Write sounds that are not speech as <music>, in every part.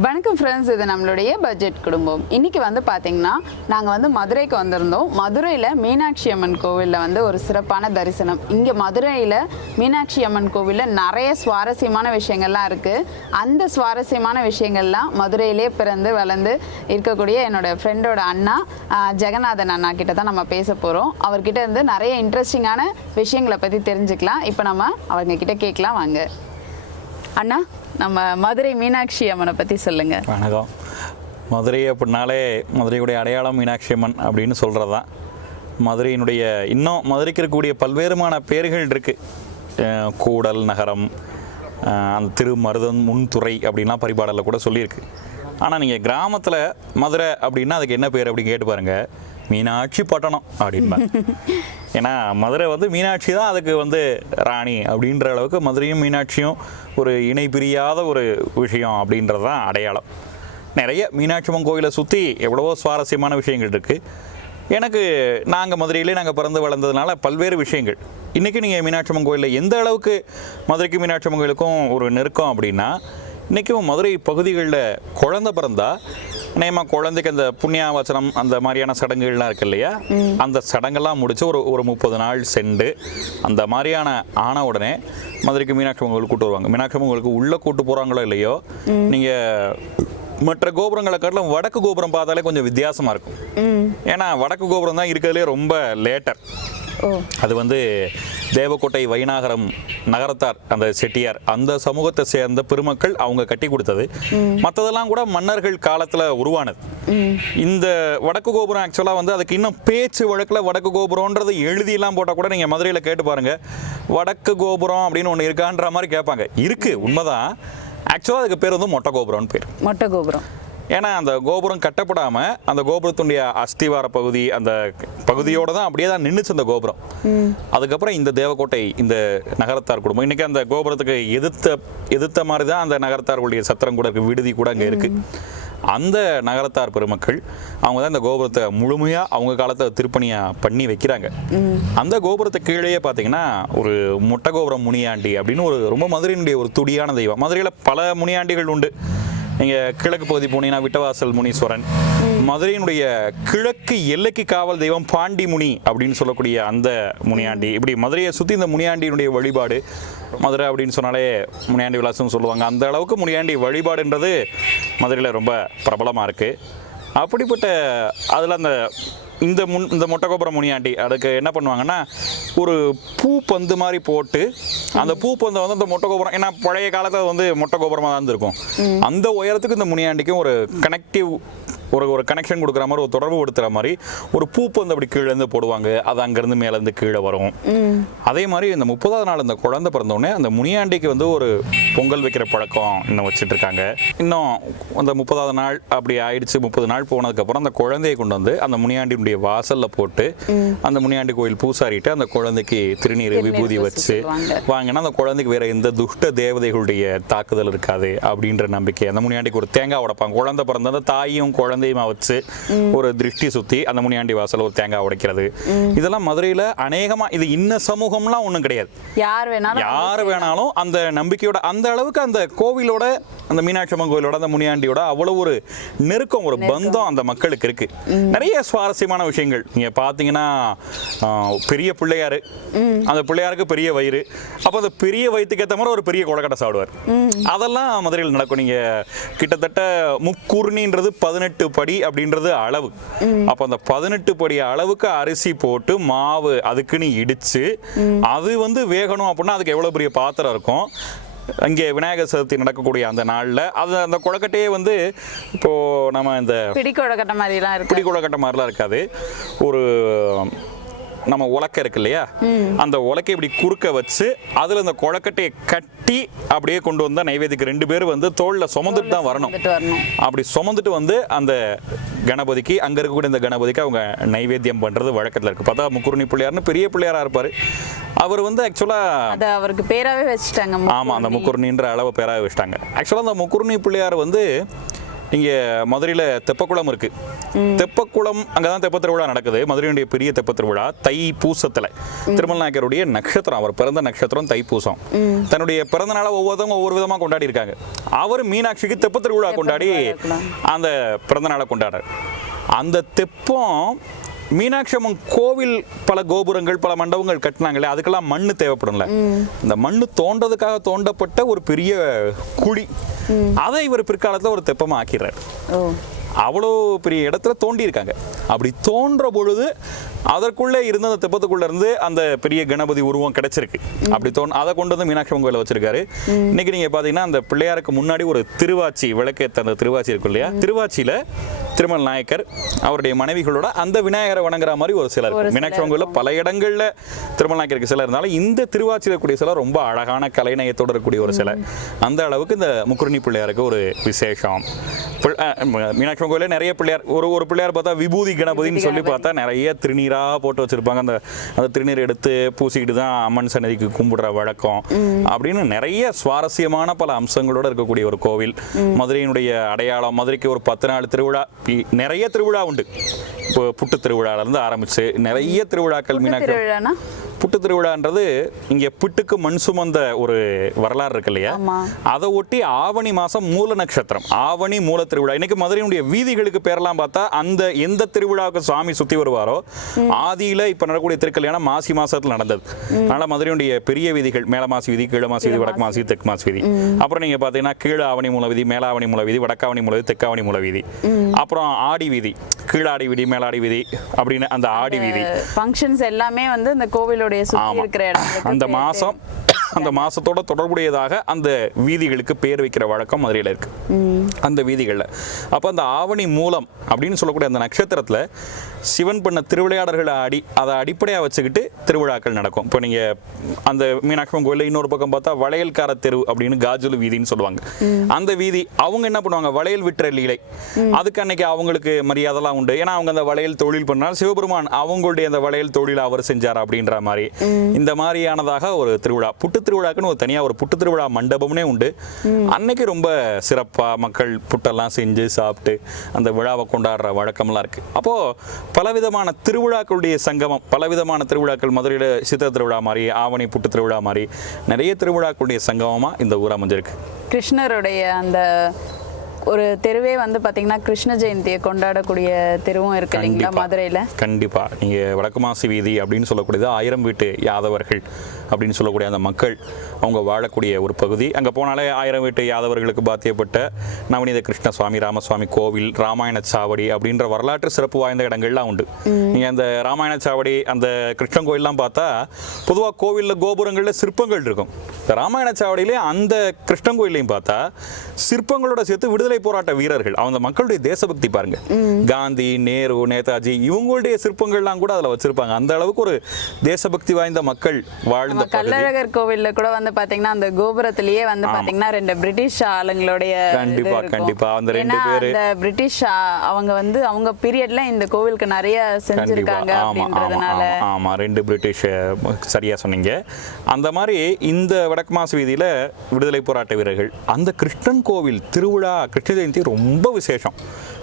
வணக்கம் ஃப்ரெண்ட்ஸ் இது நம்மளுடைய பட்ஜெட் குடும்பம். இன்னைக்கு வந்து பார்த்தீங்கன்னா நாங்கள் வந்து மதுரைக்கு வந்திருந்தோம். மதுரையில் மீனாட்சி அம்மன் கோவிலில் வந்து ஒரு சிறப்பான தரிசனம். இங்கே மதுரையில் மீனாட்சி அம்மன் கோவிலில் நிறைய சுவாரஸ்யமான விஷயங்கள்லாம் இருக்குது அந்த சுவாரஸ்யமான விஷயங்கள்லாம் மதுரையிலே பிறந்து வளர்ந்து இருக்கக்கூடிய என்னோடய ஃப்ரெண்டோட அண்ணா ஜெகநாதன் அண்ணா கிட்ட தான் நம்ம பேச போகிறோம் அவர்கிட்ட இருந்து நிறைய இன்ட்ரெஸ்டிங்கான விஷயங்களை பற்றி தெரிஞ்சுக்கலாம். இப்போ நம்ம அவங்க கிட்ட கேட்கலாம் வாங்க. அண்ணா நம்ம மதுரை மீனாட்சி அம்மனை பற்றி சொல்லுங்க. வணக்கம். மதுரை அப்படின்னாலே மதுரையுடைய அடையாளம் மீனாட்சி அம்மன் அப்படின்னு சொல்கிறது தான் மதுரையினுடைய இன்னும் மதுரைக்கு இருக்கக்கூடிய பல்வேறுமான பேர்கள் இருக்குது கூடல் நகரம் அந்த திருமருதன் முன்துறை அப்படின்லாம் பரிபாடலில் கூட சொல்லியிருக்கு. ஆனால் நீங்கள் கிராமத்தில் மதுரை அப்படின்னா அதுக்கு என்ன பேர் அப்படின்னு கேட்டு பாருங்கள் மீனாட்சி பட்டணம் அப்படின்பாங்க <laughs> ஏன்னா மதுரை வந்து மீனாட்சி தான் அதுக்கு வந்து ராணி அப்படின்ற அளவுக்கு மதுரையும் மீனாட்சியும் ஒரு இணை பிரியாத ஒரு விஷயம் அப்படின்றது தான் அடையாளம். நிறைய மீனாட்சி அம்மன் கோயிலை சுற்றி எவ்வளவோ சுவாரஸ்யமான விஷயங்கள் இருக்குது எனக்கு நாங்கள் மதுரையிலே நாங்கள் பிறந்து வளர்ந்ததுனால பல்வேறு விஷயங்கள். இன்றைக்கி நீங்கள் மீனாட்சி அம்மன் கோயிலில் எந்த அளவுக்கு மதுரைக்கு மீனாட்சி அம்மன் கோயிலுக்கும் ஒரு நெருக்கம் அப்படின்னா இன்றைக்கும் மதுரை பகுதிகளில் குழந்தை பிறந்தா நேமா குழந்தைக்கு அந்த புண்ணியாவச்சனம் அந்த மாதிரியான சடங்குகள்லாம் இருக்கு இல்லையா? அந்த சடங்கெல்லாம் முடிச்சு ஒரு ஒரு முப்பது நாள் சென்று அந்த மாதிரியான ஆன உடனே மதுரைக்கு மீனாட்சி அம்மன் கூட்டு வருவாங்க. மீனாட்சி அம்மன் கோயிலுக்கு உள்ளே கூட்டு போகிறாங்களோ இல்லையோ நீங்கள் மற்ற கோபுரங்களை காட்டிலும் வடக்கு கோபுரம் பார்த்தாலே கொஞ்சம் வித்தியாசமா இருக்கும். ஏன்னா வடக்கு கோபுரம் தான் இருக்கிறதுலே ரொம்ப லேட்டர். அது வந்து தேவக்கோட்டை வைநாகரம் நகரத்தார் அந்த செட்டியார் அந்த சமூகத்தை சேர்ந்த பெருமக்கள் அவங்க கட்டி கொடுத்தது. மற்றதெல்லாம் கூட மன்னர்கள் காலத்தில் உருவானது. இந்த வடக்கு கோபுரம் ஆக்சுவலாக வந்து அதுக்கு இன்னும் பேச்சு வழக்கில் வடக்கு கோபுரம்ன்றது எழுதியெல்லாம் போட்டால் கூட நீங்கள் மதுரையில் கேட்டு பாருங்க. வடக்கு கோபுரம் அப்படின்னு ஒன்று இருக்கான்ற மாதிரி கேட்பாங்க. இருக்கு உண்மைதான். ஆக்சுவலாக அதுக்கு பேர் வந்து மொட்டை கோபுரம்னு பேர். மொட்டை கோபுரம். ஏன்னா அந்த கோபுரம் கட்டப்படாமல் அந்த கோபுரத்துடைய அஸ்திவார பகுதி அந்த பகுதியோடு தான் அப்படியே தான் நின்றுச்சு அந்த கோபுரம். அதுக்கப்புறம் இந்த தேவக்கோட்டை இந்த நகரத்தார் குடும்பம். இன்றைக்கி அந்த கோபுரத்துக்கு எதிர்த்த எதிர்த்த மாதிரி தான் அந்த நகரத்தார்களுடைய சத்திரம் கூட இருக்குது விடுதி கூட அங்கே இருக்குது அந்த நகரத்தார் பெருமக்கள் அவங்க தான் இந்த கோபுரத்தை முழுமையாக அவங்க காலத்தை திருப்பணியாக பண்ணி வைக்கிறாங்க. அந்த கோபுரத்தை கீழேயே பார்த்தீங்கன்னா ஒரு மொட்டை கோபுரம் முனியாண்டி அப்படின்னு ஒரு ரொம்ப மதுரையினுடைய ஒரு துடியான தெய்வம். மதுரையில் பல முனியாண்டிகள் உண்டு. நீங்கள் கிழக்கு பகுதி போனீங்கன்னா விட்டவாசல் முனீஸ்வரன். மதுரையினுடைய கிழக்கு எல்லைக்கு காவல் தெய்வம் பாண்டி முனி அப்படின்னு சொல்லக்கூடிய அந்த முனியாண்டி. இப்படி மதுரையை சுற்றி இந்த முனியாண்டியினுடைய வழிபாடு. மதுரை அப்படின்னு சொன்னாலே முனியாண்டி விலாசம்னு சொல்லுவாங்க. அந்த அளவுக்கு முனியாண்டி வழிபாடுன்றது மதுரையில் ரொம்ப பிரபலமாக இருக்குது அப்படிப்பட்ட அதில் அந்த இந்த முன் இந்த மொட்டைக்கோபுரம் முனியாண்டி அதுக்கு என்ன பண்ணுவாங்கன்னா ஒரு பூ பந்து மாதிரி போட்டு அந்த பூ பந்தை வந்து அந்த மொட்டைக்கோபுரம் ஏன்னா பழைய காலத்தில் வந்து மொட்டைக்கோபுரமாக தான் இருந்திருக்கும். அந்த உயரத்துக்கு இந்த முனியாண்டிக்கும் ஒரு கனெக்டிவ் ஒரு ஒரு கனெக்ஷன் கொடுக்குற மாதிரி ஒரு தொடர்பு கொடுத்துற மாதிரி ஒரு பூ பந்து அப்படி கீழே இருந்து போடுவாங்க. அது அங்கேருந்து மேலேருந்து கீழே வரும். அதே மாதிரி இந்த முப்பதாவது நாள் இந்த குழந்தை பிறந்தோடனே அந்த முனியாண்டிக்கு வந்து ஒரு பொங்கல் வைக்கிற பழக்கம் இன்னும் வச்சுட்டு இருக்காங்க. இன்னும் அந்த முப்பதாவது நாள் அப்படி ஆயிடுச்சு முப்பது நாள் போனதுக்கப்புறம் அந்த குழந்தையை கொண்டு வந்து அந்த முனியாண்டியுடைய வாசல்ல போட்டு அந்த முனியாண்டி கோயில் பூசாரிட்டு அந்த குழந்தைக்கு திருநீர் விபூதி வச்சு. வாங்கினா அந்த குழந்தைக்கு வேற எந்த துஷ்ட தேவதைகளுடைய தாக்குதல் இருக்காது அப்படின்ற நம்பிக்கை. அந்த முனியாண்டிக்கு ஒரு தேங்காய் உடைப்பாங்க. குழந்தை பிறந்த அந்த தாயும் குழந்தையுமா வச்சு ஒரு திருஷ்டி சுத்தி அந்த முனியாண்டி வாசல் ஒரு தேங்காய் உடைக்கிறது. இதெல்லாம் மதுரையில அநேகமா இது இன்ன சமூகம்லாம் ஒண்ணும் கிடையாது. யார் வேணாலும் யார் வேணாலும் அந்த நம்பிக்கையோட அந்த அளவுக்கு அந்த கோவிலோட அந்த மீனாட்சி அம்மன் கோவிலோட அந்த முனியாண்டியோட அவ்வளவு ஒரு நெருக்கம் ஒரு பந்தம் அந்த மக்களுக்கு இருக்கு. நிறைய சுவாரஸ்யமான விஷயங்கள். நீங்க பாத்தீங்கன்னா பெரிய பிள்ளையாரு. அந்த பிள்ளையாருக்கு பெரிய வயிறு. அப்போ அந்த பெரிய வயிற்றுக்கு ஏற்ற மாதிரி ஒரு பெரிய கொடக்கட்டை சாப்பிடுவார். அதெல்லாம் மதுரையில் நடக்கும். நீங்க கிட்டத்தட்ட முக்குருணின்றது பதினெட்டு படி அப்படின்றது அளவு. அப்போ அந்த பதினெட்டு படி அளவுக்கு அரிசி போட்டு மாவு அதுக்குன்னு இடிச்சு அது வந்து வேகணும் அப்படின்னா அதுக்கு எவ்வளோ பெரிய பாத்திரம் இருக்கும்? இங்கே விநாயகர் சதுர்த்தி நடக்கக்கூடிய அந்த நாளில் அது அந்த கொழக்கட்டையே வந்து இப்போது நம்ம இந்த பிடிக்கொடக்கட்ட மாதிரிலாம் இருக்கு பிடி கொழக்கட்டை மாதிரிலாம் இருக்காது. ஒரு நம்ம உலக்கை இருக்கு இல்லையா? அந்த உலக்கை இப்படி குறுக்க வச்சு அதில் அந்த கொழக்கட்டையை கட்டி அப்படியே கொண்டு வந்தால் நைவேத்திக்கு ரெண்டு பேரும் வந்து தோளில் சுமந்துட்டு தான் வரணும். அப்படி சுமந்துட்டு வந்து அந்த கணபதிக்கு அங்கே இருக்கக்கூடிய இந்த கணபதிக்கு அவங்க நைவேத்தியம் பண்ணுறது வழக்கத்தில் இருக்குது பார்த்தா முக்குருணி பிள்ளையார்னு பெரிய பிள்ளையாராக இருப்பார். அவர் வந்து ஆக்சுவலாக அத அவருக்கு பேராவே வச்சுட்டாங்க ஆமாம் அந்த முக்குருணின்ற அளவு பேராக வச்சிட்டாங்க. ஆக்சுவலாக அந்த முக்குருணி பிள்ளையார் வந்து இங்கே மதுரையில் தெப்பக்குளம் இருக்கு. தெப்பக்குளம் அங்கே தான் தெப்ப திருவிழா நடக்குது. மதுரையுடைய பெரிய தெப்ப திருவிழா தை பூசத்தில். திருமல் நாயக்கருடைய நட்சத்திரம் அவர் பிறந்த நட்சத்திரம் தைப்பூசம் தன்னுடைய பிறந்த நாளை ஒவ்வொருத்தவங்க ஒவ்வொரு விதமாக கொண்டாடி இருக்காங்க. அவர் மீனாட்சிக்கு தெப்ப திருவிழா கொண்டாடி அந்த பிறந்த நாளை கொண்டாடுறார். அந்த தெப்பம் மீனாட்சி அம்மன் கோவில் பல கோபுரங்கள் பல மண்டபங்கள் கட்டினாங்களே அதுக்கெல்லாம் மண்ணு தேவைப்படும்ல. இந்த மண்ணு தோண்டதுக்காக தோண்டப்பட்ட ஒரு பெரிய குழி. அதை இவர் பிற்காலத்துல ஒரு தெப்பமா ஆக்கிறார் அவ்வளோ பெரிய இடத்துல தோண்டி இருக்காங்க அப்படி தோன்ற பொழுது அதற்குள்ளே இருந்த அந்த தெப்பத்துக்குள்ள இருந்து அந்த பெரிய கணபதி உருவம் கிடைச்சிருக்கு. அப்படி தோன் அதை கொண்டு வந்து மீனாட்சி அம்மன் கோயில வச்சிருக்காரு. இன்னைக்கு நீங்க பாத்தீங்கன்னா அந்த பிள்ளையாருக்கு முன்னாடி ஒரு திருவாச்சி விளக்கேத்த அந்த திருவாச்சி இருக்கும் இல்லையா? திருவாச்சியில திருமல் நாயக்கர் அவருடைய மனைவிகளோட அந்த விநாயகரை வணங்குற மாதிரி ஒரு சிலர். மீனாட்சி அம்மன் கோயில்ல பல இடங்கள்ல திருமல் நாயக்கருக்கு சிலை இருந்தாலும் இந்த திருவாச்சியில கூடிய சிலை ரொம்ப அழகான கலைநயத்தோட இருக்கக்கூடிய ஒரு சிலை அந்த அளவுக்கு இந்த முக்குருணி பிள்ளையாருக்கு ஒரு விசேஷம். மீனாட்சி அம்மன் கோயில்ல நிறைய பிள்ளையார் ஒரு ஒரு பிள்ளையார் பார்த்தா விபூதி கணபதின்னு சொல்லி பார்த்தா நிறைய திருநீரா போட்டு வச்சிருப்பாங்க. அந்த அந்த திருநீர் எடுத்து பூசிக்கிட்டு தான் அம்மன் சன்னதிக்கு கும்பிடுற வழக்கம். அப்படின்னு நிறைய சுவாரஸ்யமான பல அம்சங்களோட இருக்கக்கூடிய ஒரு கோவில். மதுரையினுடைய அடையாளம் மதுரைக்கு ஒரு பத்து நாள் திருவிழா நிறைய திருவிழா உண்டு. இப்போ புட்டு திருவிழால இருந்து ஆரம்பிச்சு நிறைய திருவிழாக்கள் திருவிழானா? புட்டு திருவிழான்றது இங்க புட்டுக்கு மண் சுமந்த ஒரு வரலாறு இருக்கு இல்லையா. அதை ஒட்டி ஆவணி மாசம் மூல நட்சத்திரம் ஆவணி மூல திருவிழா. இன்னைக்கு மதுரையினுடைய வீதிகளுக்கு பேரெல்லாம் பார்த்தா அந்த எந்த திருவிழாவுக்கு சுவாமி சுத்தி வருவாரோ ஆதியில இப்ப நடக்கக்கூடிய திருக்கல்யாணம் மாசி மாசத்துல நடந்தது. அதனால மதுரையினுடைய பெரிய வீதிகள் மேல மாசி வீதி கீழ மாசி வீதி வடக்கு மாசி தெற்கு மாசி வீதி. அப்புறம் நீங்க பாத்தீங்கன்னா கீழ ஆவணி மூல வீதி மேலாவணி மூல வீதி வடக்காவணி மூல வீதி தெற்காவணி மூல வீதி. அப்புறம் ஆடி வீதி கீழாடி வீதி மேலாடி வீதி அப்படின்னு அந்த ஆடி வீதி. ஃபங்க்ஷன்ஸ் எல்லாமே வந்து இந்த கோவிலுடைய சுத்தி. இருக்கிற அந்த மாசம் அந்த மாசத்தோட தொடர்புடையதாக அந்த வீதிகளுக்கு பேர் வைக்கிற வழக்கம் மதுரையில் இருக்கு. அந்த வீதிகளில். அப்போ அந்த ஆவணி மூலம் அப்படின்னு சொல்லக்கூடிய அந்த நட்சத்திரத்தில் சிவன் பண்ண திருவிளையாடல்களை அடி அதை அடிப்படையாக வச்சுக்கிட்டு திருவிழாக்கள் நடக்கும். இப்போ நீங்கள் அந்த மீனாட்சிமன் கோயிலில் இன்னொரு பக்கம் பார்த்தா வளையல்கார தெரு அப்படின்னு காஜுலு வீதின்னு சொல்லுவாங்க. அந்த வீதி அவங்க என்ன பண்ணுவாங்க? வளையல் விட்டுற லீலை. அதுக்கு அன்னைக்கு அவங்களுக்கு மரியாதைலாம் உண்டு. ஏன்னா அவங்க அந்த வளையல் தொழில் பண்ணால் சிவபெருமான் அவங்களுடைய அந்த வளையல் தொழில் அவர் செஞ்சார் அப்படின்ற மாதிரி. இந்த மாதிரியானதாக ஒரு திருவிழா. புட்டு திருவிழாக்குன்னு ஒரு தனியாக ஒரு புட்டு திருவிழா மண்டபம்னே உண்டு. அன்னைக்கு ரொம்ப சிறப்பாக மக்கள் புட்டெல்லாம் செஞ்சு சாப்பிட்டு அந்த விழாவை கொண்டாடுற வழக்கம்லாம் இருக்கு. அப்போ பலவிதமான திருவிழாக்களுடைய சங்கமம் பலவிதமான திருவிழாக்கள் மதுரையில் சித்திர திருவிழா மாதிரி ஆவணி புட்டு திருவிழா மாதிரி நிறைய திருவிழாக்களுடைய சங்கமமாக இந்த ஊர் அமைஞ்சிருக்கு. கிருஷ்ணருடைய அந்த ஒரு தெருவே வந்து பாத்தீங்கன்னா கிருஷ்ண ஜெயந்தியை கொண்டாடக்கூடிய தெருவும் இருக்கு இல்லைங்களா கண்டிப்பா. மதுரையில? கண்டிப்பா. நீங்க வடக்குமாசி வீதி அப்படின்னு சொல்லக்கூடியது ஆயிரம் வீட்டு யாதவர்கள். அப்படின்னு சொல்லக்கூடிய அந்த மக்கள் அவங்க வாழக்கூடிய ஒரு பகுதி. அங்க போனாலே ஆயிரம் வீட்டு யாதவர்களுக்கு பாத்தியப்பட்ட நவநீத கிருஷ்ண சுவாமி ராமசுவாமி கோவில் ராமாயண சாவடி அப்படின்ற வரலாற்று சிறப்பு வாய்ந்த இடங்கள்லாம் உண்டு. நீங்க அந்த ராமாயண சாவடி அந்த கிருஷ்ணன் கோயில்லாம் பார்த்தா பொதுவா கோவில்ல கோபுரங்கள்ல சிற்பங்கள் இருக்கும். இந்த ராமாயண சாவடியிலே அந்த கிருஷ்ணன் கோயிலையும் பார்த்தா சிற்பங்களோட சேர்த்து விடுதலை போராட்ட வீரர்கள் அவங்க மக்களுடைய தேசபக்தி பாருங்க. காந்தி நேரு நேதாஜி இவங்களுடைய சிற்பங்கள்லாம் கூட அதுல வச்சிருப்பாங்க. அந்த அளவுக்கு ஒரு தேசபக்தி வாய்ந்த மக்கள் வாழ்ந்த நம்ம கள்ளழகர் கோவில்ல கூட வந்து பாத்தீங்கன்னா அந்த கோபுரத்திலேயே வந்து பாத்தீங்கன்னா ரெண்டு பிரிட்டிஷ் ஆளுங்களுடைய கண்டிப்பா. கண்டிப்பா. அந்த ரெண்டு பேரு- அந்த பிரிட்டிஷ் அவங்க வந்து அவங்க பீரியட்ல இந்த கோவிலுக்கு நிறைய செஞ்சிருக்காங்க அப்படின்றதுனால. ஆமா ரெண்டு பிரிட்டிஷ் சரியா சொன்னீங்க. அந்த மாதிரி இந்த வடக்குமாசு வீதியில விடுதலை போராட்ட வீரர்கள் அந்த கிருஷ்ணன் கோவில் திருவிழா கிருஷ்ண ஜெயந்தி ரொம்ப விசேஷம்.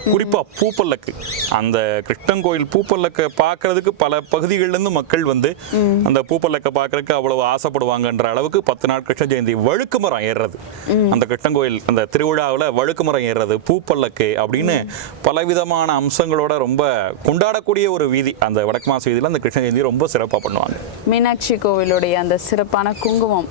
குறிப்பா பூப்பல்லக்கு. அந்த கிருஷ்ணன் கோயில் பூப்பல்லக்கை பார்க்கறதுக்கு பல பகுதிகள்ல இருந்து மக்கள் வந்து அந்த பூப்பல்லக்கை பார்க்கறதுக்கு அவ்வளவு ஆசைப்படுவாங்கன்ற அளவுக்கு பத்து நாள் கிருஷ்ண ஜெயந்தி வழுக்கு மரம் ஏறுறது. அந்த கிருஷ்ணன் கோயில் அந்த திருவிழாவில் வழுக்கு மரம் ஏறுறது பூப்பல்லக்கு அப்படின்னு பலவிதமான அம்சங்களோட ரொம்ப கொண்டாடக்கூடிய ஒரு வீதி. அந்த வடக்கு மாச வீதியில் அந்த கிருஷ்ண ஜெயந்தி ரொம்ப சிறப்பாக பண்ணுவாங்க. மீனாட்சி கோவிலுடைய அந்த சிறப்பான குங்குமம்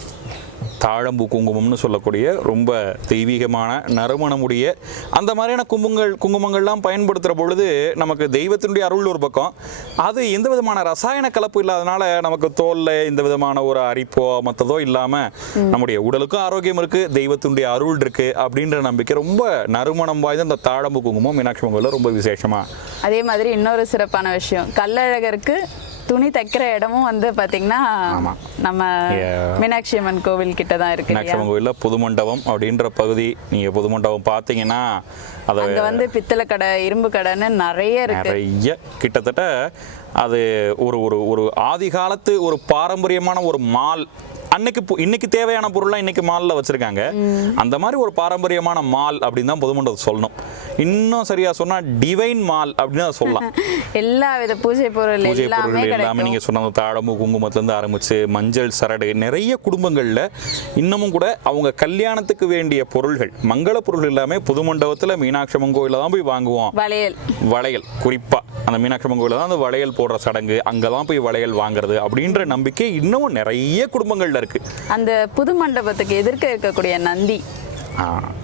தாழம்பூ குங்குமம்னு சொல்லக்கூடிய ரொம்ப தெய்வீகமான நறுமணமுடைய அந்த மாதிரியான குங்குமங்கள் குங்குமங்கள்லாம் பயன்படுத்துகிற பொழுது நமக்கு தெய்வத்தினுடைய அருள் ஒரு பக்கம். அது எந்த விதமான ரசாயன கலப்பு இல்லாதனால நமக்கு தோல்ல எந்த விதமான ஒரு அரிப்போ மற்றதோ இல்லாமல் நம்முடைய உடலுக்கும் ஆரோக்கியம் இருக்கு தெய்வத்தினுடைய அருள் இருக்கு அப்படின்ற நம்பிக்கை ரொம்ப நறுமணம் வாய்ந்த அந்த தாழம்பூ குங்குமம் மீனாட்சி அம்மன் ரொம்ப விசேஷமா. அதே மாதிரி இன்னொரு சிறப்பான விஷயம். கள்ளழகருக்கு துணி தைக்கிற இடமும் வந்து பாத்தீங்கன்னா ஆமா. நம்ம. மீனாட்சி அம்மன் கோவில் கிட்ட தான் இருக்கு மீனாட்சி அம்மன் கோயிலில் புது மண்டபம் அப்படின்ற பகுதி நீங்கள் புது மண்டபம் பார்த்தீங்கன்னா அதை அங்க வந்து பித்தளை கடை இரும்பு கடைன்னு நிறைய இருக்கு நிறைய கிட்டத்தட்ட அது ஒரு ஒரு ஒரு ஆதி காலத்து ஒரு பாரம்பரியமான ஒரு மால் அன்னைக்கு இன்னைக்கு தேவையான பொருள்லாம் இன்னைக்கு மால்ல வச்சிருக்காங்க. அந்த மாதிரி ஒரு பாரம்பரியமான மால் அப்படின்னு தான் பொதுமண்டபத்தை சொல்லணும். இன்னும் சரியா சொன்னா டிவைன் மால் அப்படின்னு சொல்லலாம். <laughs> எல்லா வித பூஜை பொருள் பூஜை பொருட்கள் எல்லாமே நீங்க சொன்ன தாழம்பு குங்குமத்துல இருந்து ஆரம்பிச்சு மஞ்சள் சரடு நிறைய குடும்பங்கள்ல இன்னமும் கூட அவங்க கல்யாணத்துக்கு வேண்டிய பொருள்கள் மங்கள பொருள் எல்லாமே புது மண்டபத்துல மீனாட்சி அம்மன் கோயில தான் போய் வாங்குவோம். வளையல். வளையல் குறிப்பா அந்த மீனாட்சி அம்மன் கோயில தான் அந்த வளையல் போடுற சடங்கு அங்கதான் போய் வளையல் வாங்குறது அப்படின்ற நம்பிக்கை இன்னமும் நிறைய குடும்பங்கள்ல இருக்கு. அந்த புது மண்டபத்துக்கு எதிர்க்க இருக்கக்கூடிய நந்தி.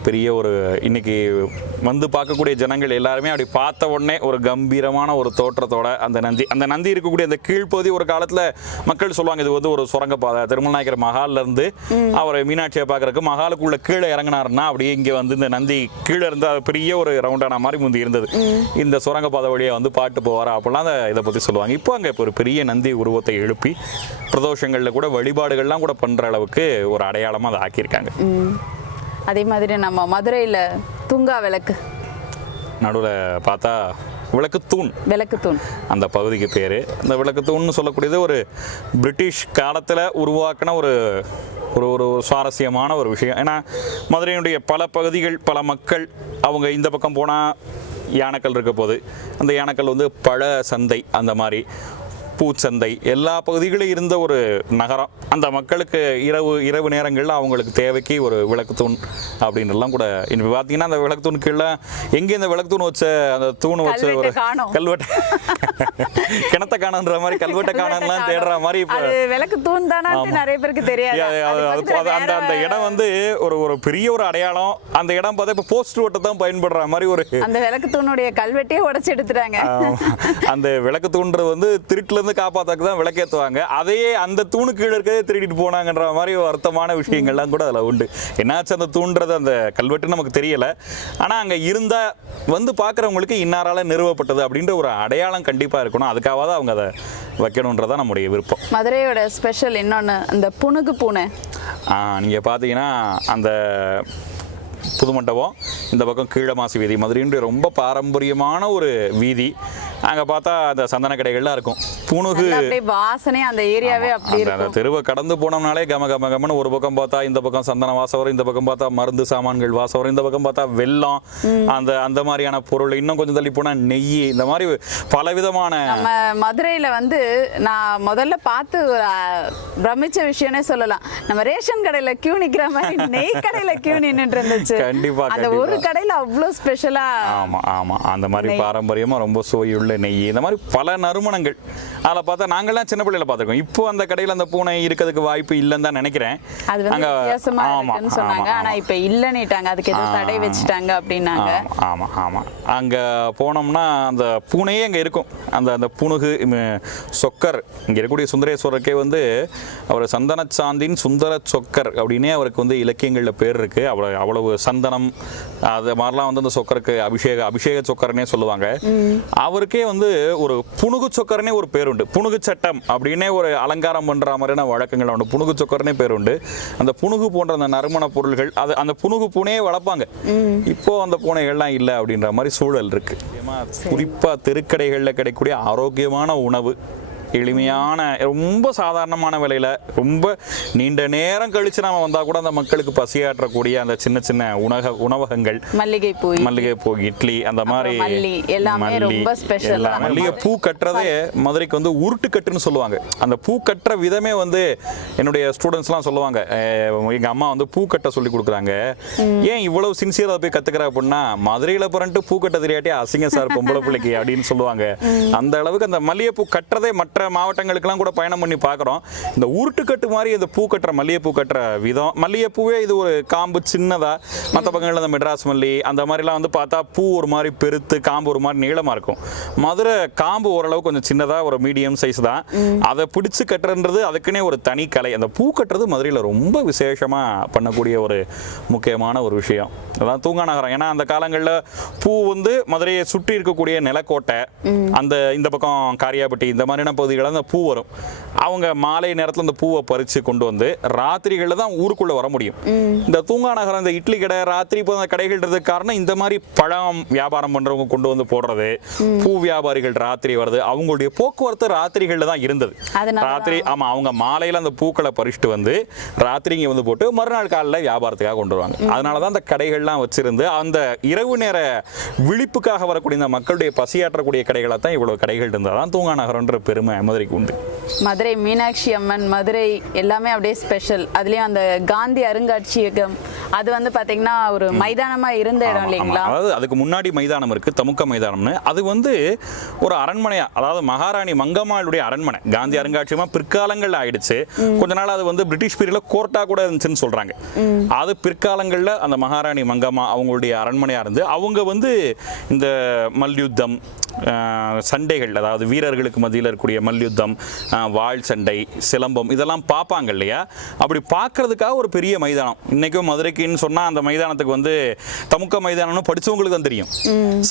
பெரிய ஒரு இன்னைக்கு வந்து பார்க்கக்கூடிய ஜனங்கள் எல்லாருமே அப்படி பார்த்த உடனே ஒரு கம்பீரமான ஒரு தோற்றத்தோட அந்த நந்தி அந்த நந்தி இருக்கக்கூடிய அந்த கீழ்ப்பகுதி ஒரு காலத்துல மக்கள் சொல்லுவாங்க இது வந்து ஒரு சுரங்கப்பாதை. திருமல நாயக்கர் மகால்ல இருந்து அவர் மீனாட்சியை பார்க்கறதுக்கு மகாலுக்குள்ள கீழே இறங்கினாருன்னா அப்படியே இங்க வந்து இந்த நந்தி கீழே இருந்து அது பெரிய ஒரு ரவுண்டான மாதிரி முந்தி இருந்தது. இந்த சுரங்கப்பாதை வழியா வந்து பாட்டு போவார்? அப்படிலாம் அந்த இதை பத்தி சொல்லுவாங்க. இப்போ அங்க இப்போ ஒரு பெரிய நந்தி உருவத்தை எழுப்பி பிரதோஷங்கள்ல கூட வழிபாடுகள்லாம் கூட பண்ற அளவுக்கு ஒரு அடையாளமா அதை ஆக்கியிருக்காங்க. அதே மாதிரி நம்ம மதுரையில தூங்கா விளக்கு. நடுவில் பார்த்தா விளக்குத்தூண் விளக்கு தூண். அந்த பகுதிக்கு பேர். அந்த விளக்குத்தூண்னு சொல்லக்கூடியது ஒரு பிரிட்டிஷ் காலத்தில் உருவாக்கின ஒரு ஒரு ஒரு சுவாரஸ்யமான ஒரு விஷயம். ஏன்னா மதுரையினுடைய பல பகுதிகள் பல மக்கள் அவங்க இந்த பக்கம் போனால் யானைக்கல் இருக்க போது அந்த யானைக்கல் வந்து பழ சந்தை அந்த மாதிரி. பூச்சந்தை எல்லா பகுதிகளும் இருந்த ஒரு நகரம். அந்த மக்களுக்கு இரவு இரவு நேரங்களில் அவங்களுக்கு தேவைக்கு ஒரு விளக்குத்தூண் அப்படின்றலாம் கூட இப்போ பார்த்தீங்கன்னா அந்த விளக்குத்தூண் கீழே எங்கே இந்த விளக்குத்தூண் வச்ச அந்த தூண் வச்ச ஒரு கல்வெட்டை. <laughs> கிணத்த காணன்ற மாதிரி கல்வெட்டை காணலாம் தேடுற மாதிரி இப்போ விளக்கு தூண் தானான்ட்டு நிறைய பேருக்கு தெரியாது. அந்த அந்த இடம் வந்து ஒரு ஒரு பெரிய ஒரு அடையாளம். அந்த இடம் பார்த்தா இப்போ போஸ்ட் ஓட்ட தான் பயன்படுற மாதிரி ஒரு அந்த விளக்கு தூணுடைய கல்வெட்டையே உடைச்சு எடுத்துட்டாங்க. அந்த விளக்கு தூண்டுறது வந்து திருட்டுல இருந்து காப்பாத்தாக்கு தான் விளக்கேத்துவாங்க. அதையே அந்த தூணு கீழே இருக்கதே திருடிட்டு போனாங்கன்ற மாதிரி வருத்தமான விஷயங்கள்லாம் கூட அதுல உண்டு. என்னாச்சு அந்த தூண்டுறது அந்த கல்வெட்டு நமக்கு தெரியல. ஆனா அங்க இருந்தா வந்து பார்க்குறவங்களுக்கு இன்னாரால நிறுவப்பட்டது அப்படின்ற ஒரு அடையாளம் கண்டிப்பா இருக்கணும். அதுக்காக தான் அவங்க அதை வைக்கணுன்றதான் நம்முடைய விருப்பம். மதுரையோட ஸ்பெஷல் இன்னொன்னு அந்த புனுகு பூனை. ஆ, நீங்க பார்த்தீங்கன்னா அந்த புது மண்டபம் இந்த பக்கம் கீழமாசி வீதி மதுரையினுடைய ரொம்ப பாரம்பரியமான ஒரு வீதி. அங்கே பார்த்தா அந்த சந்தன கடைகள்லாம் இருக்கும். அப்படியே வாசனை அந்த ஏரியாவே அப்படி அந்த தெருவை கடந்து போனோம்னாலே கம கம கமன்னு ஒரு பக்கம் பார்த்தா இந்த பக்கம் சந்தன வாசம் வரும் இந்த பக்கம் பார்த்தா மருந்து சாமான்கள் வாசம் வரும் இந்த பக்கம் பார்த்தா வெல்லம் அந்த அந்த மாதிரியான பொருள் இன்னும் கொஞ்சம் தள்ளி போனா நெய் இந்த மாதிரி பலவிதமான நம்ம மதுரையில வந்து நான் முதல்ல பார்த்து பிரமிச்ச விஷயம்னே சொல்லலாம். நம்ம ரேஷன் கடையில கியூ நிக்கிற மாதிரி நெய் கடையில கியூ நின்னுட்டு இருந்துச்சு. கண்டிப்பா, அந்த. ஒரு கடையில அவ்வளவு ஸ்பெஷலா ஆமா ஆமா. அந்த மாதிரி நெய். பாரம்பரியமா ரொம்ப சுவையுள்ள நெய் இந்த மாதிரி பல நறுமணங்கள். அதில் பார்த்தா நாங்கள்லாம் சின்ன பிள்ளையில பார்த்துருக்கோம். இப்போ அந்த கடையில் அந்த பூனை இருக்கிறதுக்கு வாய்ப்பு இல்லைன்னு தான் நினைக்கிறேன். அது வந்து வித்தியாசமா இருக்குன்னு சொன்னாங்க. ஆமா, ஆனா ஆமா. இப்ப இல்லன்னுட்டாங்க. அதுக்கு ஏதோ தடை வச்சுட்டாங்க அப்படின்னாங்க. ஆமா, ஆமா ஆமா. அங்க போனோம்னா அந்த பூனையே அங்க இருக்கும். அந்த அந்த புனுகு இம், சொக்கர். இங்க இருக்கக்கூடிய சுந்தரேஸ்வரருக்கே வந்து அவர் சந்தன சாந்தின் சுந்தர சொக்கர் அப்படின்னே அவருக்கு வந்து இலக்கியங்கள்ல பேர் இருக்கு. அவ்வளவு அவ்வளவு சந்தனம். அது மாதிரிலாம் வந்து அந்த சொக்கருக்கு அபிஷேக அபிஷேக சொக்கர்னே சொல்லுவாங்க. அவருக்கே வந்து ஒரு புனுகு சொக்கர்னே ஒரு பேர் உண்டு புனுகு சட்டம் அப்படின்னே ஒரு அலங்காரம் பண்ற மாதிரியான வழக்கங்கள் உண்டு. புனுகு சொக்கர்னே பேர் உண்டு அந்த புனுகு போன்ற அந்த நறுமண பொருள்கள் அது அந்த புனுகு பூனையே வளர்ப்பாங்க. இப்போ அந்த பூனைகள்லாம் இல்லை அப்படின்ற மாதிரி சூழல் இருக்கு. முக்கியமா குறிப்பா தெருக்கடைகள்ல கிடைக்கக்கூடிய ஆரோக்கியமான உணவு. எளிமையான ரொம்ப சாதாரணமான விலையில ரொம்ப நீண்ட நேரம் கழிச்சு நாம வந்தா கூட அந்த மக்களுக்கு பசியாற்றக்கூடிய அந்த சின்ன சின்ன உணக உணவகங்கள். மல்லிகை பூ மல்லிகைப்பூ இட்லி அந்த மாதிரி. மல்லிகை பூ கட்டுறதே மதுரைக்கு வந்து உருட்டு கட்டுன்னு சொல்லுவாங்க. அந்த பூ கட்டுற விதமே வந்து என்னுடைய ஸ்டூடெண்ட்ஸ்லாம் சொல்லுவாங்க. அஹ் எங்க அம்மா வந்து பூ கட்ட சொல்லி கொடுக்குறாங்க. ஏன் இவ்வளவு சின்சியரா போய் கத்துக்கிற அப்படின்னா மதுரையில பிறன்ட்டு பூ கட்ட தெரியாட்டி அசிங்க சார் பொம்பளை பிள்ளைக்கு அப்படின்னு சொல்லுவாங்க. அந்த அளவுக்கு அந்த மல்லிகைப்பூ கட்டுறதே மற்ற வேறு மாவட்டங்களுக்கெல்லாம் கூட பயணம் பண்ணி பார்க்குறோம். இந்த உருட்டுக்கட்டு மாதிரி இந்த பூ கட்டுற மல்லிகைப்பூ கட்டுற விதம். மல்லிகைப்பூவே இது ஒரு காம்பு சின்னதாக மற்ற பக்கங்களில் இந்த மெட்ராஸ் மல்லி அந்த மாதிரிலாம் வந்து பார்த்தா பூ ஒரு மாதிரி பெருத்து காம்பு ஒரு மாதிரி நீளமாக இருக்கும். மதுரை காம்பு ஓரளவு கொஞ்சம் சின்னதாக ஒரு மீடியம் சைஸ் தான். அதை பிடிச்சி கட்டுறன்றது அதுக்குன்னே ஒரு தனி கலை. அந்த பூ கட்டுறது மதுரையில் ரொம்ப விசேஷமாக பண்ணக்கூடிய ஒரு முக்கியமான ஒரு விஷயம். அதான் தூங்கா நகரம். ஏன்னா அந்த காலங்களில் பூ வந்து மதுரையை சுற்றி இருக்கக்கூடிய நிலக்கோட்டை அந்த இந்த பக்கம் காரியாபட்டி இந்த மாதிரியான பகுதி பகுதிகளில் அந்த பூ வரும். அவங்க மாலை நேரத்தில் அந்த பூவை பறித்து கொண்டு வந்து ராத்திரிகளில் தான் ஊருக்குள்ளே வர முடியும். இந்த தூங்கா நகரம் இந்த இட்லி கடை ராத்திரி இப்போ அந்த கடைகள்ன்றதுக்கு காரணம் இந்த மாதிரி பழம் வியாபாரம் பண்ணுறவங்க கொண்டு வந்து போடுறது. பூ வியாபாரிகள் ராத்திரி வருது. அவங்களுடைய போக்குவரத்து ராத்திரிகளில் தான் இருந்தது. ராத்திரி ஆமாம் அவங்க மாலையில் அந்த பூக்களை பறிச்சுட்டு வந்து ராத்திரி இங்கே வந்து போட்டு மறுநாள் காலையில் வியாபாரத்துக்காக கொண்டு வருவாங்க. அதனால தான் அந்த கடைகள்லாம் வச்சிருந்து அந்த இரவு நேர விழிப்புக்காக வரக்கூடிய இந்த மக்களுடைய பசியாற்றக்கூடிய கடைகளாக தான் இவ்வளோ கடைகள் இருந்தால் தான் தூங்கா நகரம்ன்ற பெருமை மதுரைக்கு உண்டு மதுரை மீனாட்சி அம்மன் மதுரை எல்லாமே அப்படியே ஸ்பெஷல் அதுலயும் அந்த காந்தி அருங்காட்சியகம் அது வந்து பாத்தீங்கன்னா ஒரு மைதானமா இருந்த இடம் இல்லைங்களா. அதாவது அதுக்கு முன்னாடி மைதானம் இருக்கு தமுக்க மைதானம்னு. அது வந்து ஒரு அரண்மனையா அதாவது மகாராணி மங்கம்மாளுடைய அரண்மனை. காந்தி அருங்காட்சியமா பிற்காலங்கள்ல ஆயிடுச்சு. கொஞ்ச நாள் அது வந்து பிரிட்டிஷ் பீரியட்ல கோர்ட்டா கூட இருந்துச்சுன்னு சொல்றாங்க. அது பிற்காலங்கள்ல அந்த மகாராணி மங்கம்மா அவங்களுடைய அரண்மனையா இருந்து அவங்க வந்து இந்த மல்யுத்தம் சண்டைகள் அதாவது வீரர்களுக்கு மத்தியில் இருக்கக்கூடிய மல்யுத்தம் வாள் சண்டை சிலம்பம் இதெல்லாம் பார்ப்பாங்க இல்லையா? அப்படி பார்க்கறதுக்காக ஒரு பெரிய மைதானம். இன்னைக்கும் மதுரைக்குன்னு சொன்னா அந்த மைதானத்துக்கு வந்து தமுக்க மைதானம்னு படிச்சவங்களுக்கு தான் தெரியும்.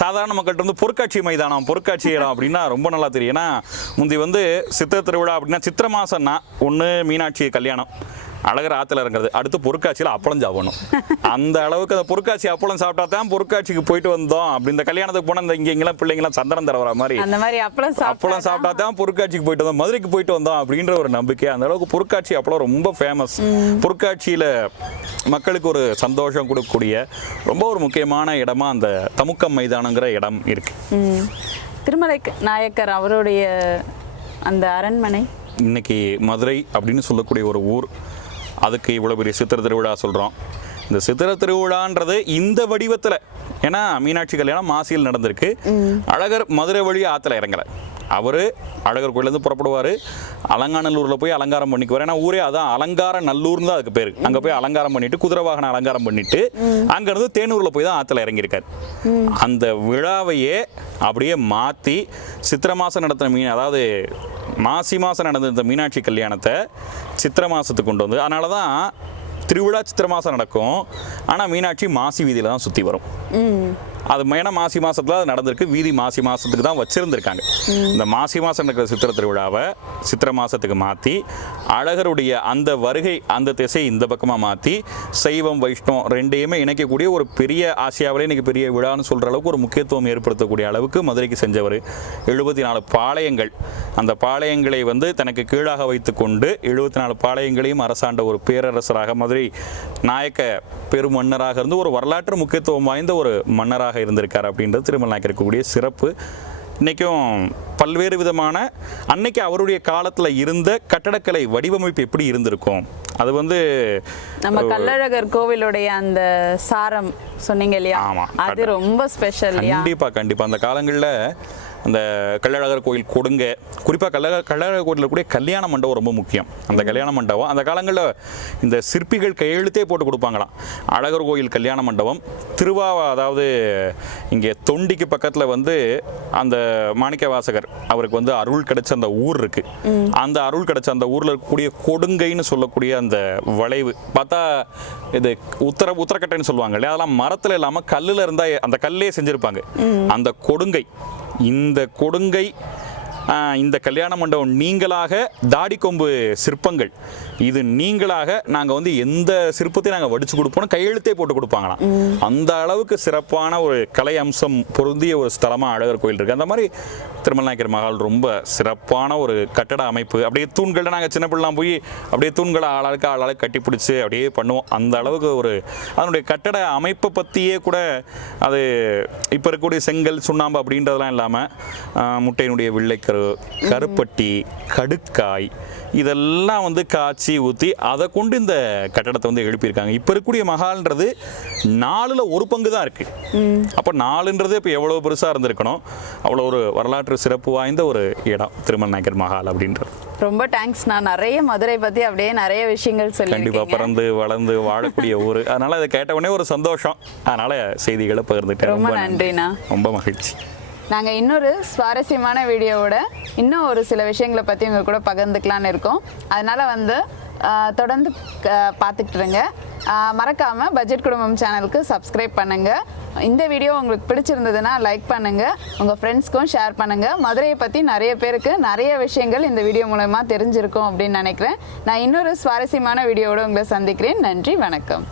சாதாரண மக்கள்கிட்ட வந்து பொருட்காட்சி மைதானம் பொருட்காட்சி இடம் அப்படின்னா ரொம்ப நல்லா தெரியும். ஏன்னா முந்தி வந்து சித்திரை திருவிழா அப்படின்னா சித்திரை மாசம்னா ஒன்று மீனாட்சி கல்யாணம். அழகர் ஆத்துல இறங்குறது. அடுத்து பொருட்காட்சியில் அப்பளம் சாப்பிடணும். அந்த அளவுக்கு அந்த பொருட்காட்சி அப்பளம் சாப்பிட்டா தான் பொருட்காட்சிக்கு போயிட்டு வந்தோம். அப்படி இந்த கல்யாணத்துக்கு போனால் இந்த இங்க இங்கெல்லாம் பிள்ளைங்களாம் சந்தனம் தர வர மாதிரி. அந்த மாதிரி அப்பளம் அப்பளம் சாப்பிட்டா தான் பொருட்காட்சிக்கு போயிட்டு வந்தோம். மதுரைக்கு போயிட்டு வந்தோம் அப்படின்ற ஒரு நம்பிக்கை. அந்த அளவுக்கு பொருட்காட்சி அப்பளம் ரொம்ப ஃபேமஸ் பொருட்காட்சியில மக்களுக்கு ஒரு சந்தோஷம் கொடுக்கக்கூடிய ரொம்ப ஒரு முக்கியமான இடமா அந்த தமுக்கம் மைதானங்கிற இடம் இருக்கு. திருமலை நாயக்கர் அவருடைய அந்த அரண்மனை? இன்னைக்கு மதுரை அப்படின்னு சொல்லக்கூடிய ஒரு ஊர். அதுக்கு இவ்வளோ பெரிய சித்திர திருவிழா சொல்கிறோம் இந்த சித்திர திருவிழான்றது இந்த வடிவத்தில் ஏன்னா மீனாட்சி கல்யாணம் மாசியில் நடந்திருக்கு. அழகர் மதுரை வழி ஆற்றுல இறங்கலை. அவர் அழகர் கோயிலேருந்து புறப்படுவார். அலங்காநல்லூரில் போய் அலங்காரம் பண்ணிக்குவார். ஏன்னா ஊரே அதான் அலங்கார நல்லூர்னு தான் அதுக்கு பேர். அங்கே போய் அலங்காரம் பண்ணிட்டு குதிரை வாகனம் அலங்காரம் பண்ணிட்டு அங்கேருந்து தேனூரில் போய் தான் ஆற்றுல இறங்கியிருக்காரு. அந்த விழாவையே அப்படியே மாற்றி சித்திரை மாதம் நடத்தின மீன் அதாவது மாசி மாதம் நடந்த இந்த மீனாட்சி கல்யாணத்தை சித்திரை மாதத்துக்கு கொண்டு வந்து அதனால தான் திருவிழா சித்திரை மாதம் நடக்கும். ஆனால் மீனாட்சி மாசி வீதியில் தான் சுற்றி வரும். அது மெயினா மாசி மாதத்தில் அது நடந்திருக்கு. வீதி மாசி மாதத்துக்கு தான் வச்சுருந்துருக்காங்க. இந்த மாசி மாதம் நடக்கிற சித்திர திருவிழாவை சித்திர மாதத்துக்கு மாற்றி அழகருடைய அந்த வருகை அந்த திசை இந்த பக்கமாக மாற்றி சைவம் வைஷ்ணவம் ரெண்டையுமே இணைக்கக்கூடிய ஒரு பெரிய ஆசியாவிலே இன்னைக்கு பெரிய விழான்னு சொல்கிற அளவுக்கு ஒரு முக்கியத்துவம் ஏற்படுத்தக்கூடிய அளவுக்கு மதுரைக்கு செஞ்சவர். எழுபத்தி நாலு பாளையங்கள். அந்த பாளையங்களை வந்து தனக்கு கீழாக வைத்துக்கொண்டு எழுபத்தி நாலு பாளையங்களையும் அரசாண்ட ஒரு பேரரசராக மதுரை நாயக்க பெருமன்னராக இருந்து ஒரு வரலாற்று முக்கியத்துவம் வாய்ந்த ஒரு மன்னராக இருந்திருக்கார் அப்படின்றது திருமல் நாயக்கர் இருக்கக்கூடிய சிறப்பு. இன்றைக்கும் பல்வேறு விதமான அன்னைக்கு அவருடைய காலத்தில் இருந்த கட்டடக்கலை வடிவமைப்பு எப்படி இருந்திருக்கும்? அது வந்து நம்ம கள்ளழகர் கோவிலுடைய அந்த சாரம் சொன்னீங்க இல்லையா? ஆமா. அது ரொம்ப ஸ்பெஷல் கண்டிப்பா கண்டிப்பா. அந்த காலங்களில் அந்த கள்ளழகர் கோயில் கொடுங்க. குறிப்பாக கள்ளழ கள்ளழகர் கோயிலில் கூடிய கல்யாண மண்டபம் ரொம்ப முக்கியம். அந்த கல்யாண மண்டபம் அந்த காலங்களில் இந்த சிற்பிகள் கையெழுத்தே போட்டு கொடுப்பாங்களாம். அழகர் கோயில் கல்யாண மண்டபம் திருவாவா அதாவது இங்கே தொண்டிக்கு பக்கத்தில் வந்து அந்த மாணிக்க வாசகர் அவருக்கு வந்து அருள் கிடைச்ச அந்த ஊர் இருக்கு. அந்த அருள் கிடைச்ச அந்த ஊரில் இருக்கக்கூடிய கொடுங்கைன்னு சொல்லக்கூடிய அந்த வளைவு பார்த்தா இது உத்தர உத்தரக்கட்டைன்னு சொல்லுவாங்க இல்லையா? அதெல்லாம் மரத்தில் இல்லாமல் கல்லில் இருந்தால் அந்த கல்லே செஞ்சுருப்பாங்க. அந்த கொடுங்கை இந்த கொடுங்கை இந்த கல்யாண மண்டபம் நீங்களாக தாடி கொம்பு சிற்பங்கள். இது நீங்களாக நாங்கள் வந்து எந்த சிற்பத்தையும் நாங்கள் வடிச்சு கொடுப்போம் கையெழுத்தே போட்டு கொடுப்பாங்களாம். அந்த அளவுக்கு சிறப்பான ஒரு கலை அம்சம் பொருந்திய ஒரு ஸ்தலமாக அழகர் கோயில் இருக்குது அந்த மாதிரி திருமலநாயக்கர் மகால் ரொம்ப சிறப்பான ஒரு கட்டட அமைப்பு. அப்படியே தூண்களில் நாங்கள் சின்ன பிள்ளைலாம் போய் அப்படியே தூண்களை ஆளாளுக்கு ஆளாளுக்கு கட்டி பிடிச்சி அப்படியே பண்ணுவோம். அந்த அளவுக்கு ஒரு அதனுடைய கட்டட அமைப்பை பற்றியே கூட அது இப்போ இருக்கக்கூடிய செங்கல் சுண்ணாம்பு அப்படின்றதெல்லாம் இல்லாமல் முட்டையினுடைய வில்லைக்கு வெள்ளைக்கரு கருப்பட்டி கடுக்காய் இதெல்லாம் வந்து காய்ச்சி ஊற்றி அதை கொண்டு இந்த கட்டடத்தை வந்து எழுப்பியிருக்காங்க. இப்போ இருக்கக்கூடிய மகால்ன்றது நாலில் ஒரு பங்கு தான் இருக்குது அப்போ நாலுன்றது இப்போ எவ்வளோ பெருசாக இருந்திருக்கணும்? அவ்வளோ ஒரு வரலாற்று சிறப்பு வாய்ந்த ஒரு இடம் திருமல் நாயக்கர் மஹால் அப்படின்றது. ரொம்ப தேங்க்ஸ் நான் நிறைய மதுரை பத்தி அப்படியே நிறைய விஷயங்கள் கண்டிப்பாக சொல்லியிருக்கீங்க பிறந்து வளர்ந்து வாழக்கூடிய ஊர். அதனால அதை கேட்ட உடனே ஒரு சந்தோஷம். அதனால செய்திகளை பகிர்ந்துட்டேன். ரொம்ப நன்றி. நன்றிண்ணா. ரொம்ப மகிழ்ச்சி. நாங்கள் இன்னொரு சுவாரஸ்யமான வீடியோவோட இன்னும் ஒரு சில விஷயங்களை பற்றி உங்கள் கூட பகிர்ந்துக்கலான்னு இருக்கோம். அதனால் வந்து தொடர்ந்து பார்த்துக்கிட்டுருங்க மறக்காமல் பட்ஜெட் குடும்பம் சேனலுக்கு சப்ஸ்கிரைப் பண்ணுங்க. இந்த வீடியோ உங்களுக்கு பிடிச்சிருந்ததுன்னா லைக் பண்ணுங்கள் உங்கள் ஃப்ரெண்ட்ஸ்க்கும் ஷேர் பண்ணுங்கள் மதுரையை பற்றி நிறைய பேருக்கு நிறைய விஷயங்கள் இந்த வீடியோ மூலயமா தெரிஞ்சிருக்கும் அப்படின்னு நினைக்கிறேன். நான் இன்னொரு சுவாரஸ்யமான வீடியோவோடு உங்களை சந்திக்கிறேன். நன்றி வணக்கம்.